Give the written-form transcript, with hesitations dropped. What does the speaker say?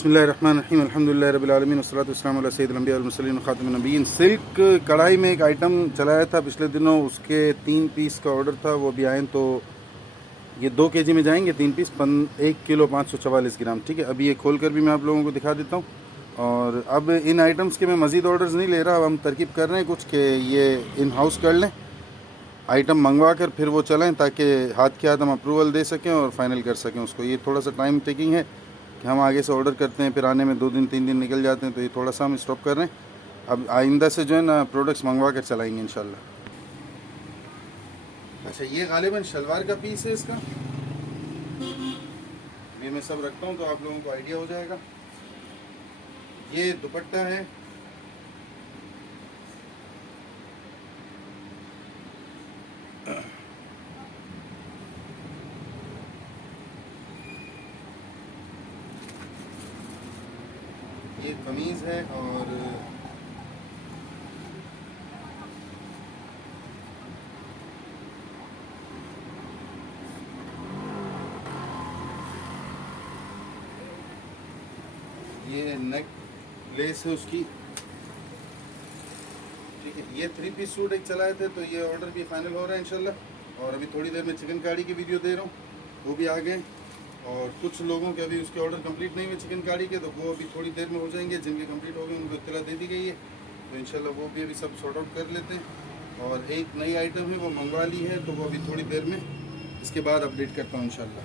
बिस्मिल्लाहिर्रहमानिर्रहीम अल्हम्दुलिल्लाहि रब्बिल आलमीन वस्सलातु वस्सलामु अला सय्यिदिल अंबिया वल मुरसलीन व खातिमिन नबिय्यीन। सिल्क कढ़ाई में एक आइटम चलाया था पिछले दिनों, उसके 3 पीस का ऑर्डर था, वो भी आए। तो ये 2 केजी में जाएंगे 3 पीस 1 किलो 544 ग्राम। ठीक है, अभी ये खोल कर भी मैं आप लोगों को दिखा देता हूँ। और अब इन आइटम्स के मैं मज़ीद ऑर्डर्स नहीं ले रहा, अब हम तरकीब कर रहे हैं कुछ कि ये इन हाउस कर लें, आइटम मंगवा कर फिर वो चलाएँ ताकि हाथ के हाथ हम अप्रूवल दे सकें और फाइनल कर सकें उसको। ये थोड़ा सा टाइम टेकिंग है कि हम आगे से ऑर्डर करते हैं, फिर आने में 2 दिन 3 दिन निकल जाते हैं, तो ये थोड़ा सा हम स्टॉप कर रहे हैं। अब आइंदा से जो है ना प्रोडक्ट्स मंगवा कर चलाएंगे इंशाल्लाह। अच्छा, ये गालिबन शलवार का पीस है इसका, ये मैं सब रखता हूँ तो आप लोगों को आइडिया हो जाएगा। ये दुपट्टा है, ये कमीज़ है, और ये नेक लेस है उसकी। ठीक है, ये 3 पीस सूट एक चलाए थे, तो ये ऑर्डर भी फाइनल हो रहा है इंशाल्लाह। और अभी थोड़ी देर में चिकन कड़ी की वीडियो दे रहा हूँ, वो भी आ गए। और कुछ लोगों के अभी उसके ऑर्डर कंप्लीट नहीं हुए चिकन कड़ी के, तो वो अभी थोड़ी देर में हो जाएंगे। जिनके कंप्लीट हो गए उनको इत्तला दे दी गई है, तो इंशाल्लाह वो भी अभी सब सॉर्ट आउट कर लेते हैं। और एक नई आइटम है वो मंगवा ली है, तो वो अभी थोड़ी देर में इसके बाद अपडेट करता हूँ इंशाल्लाह।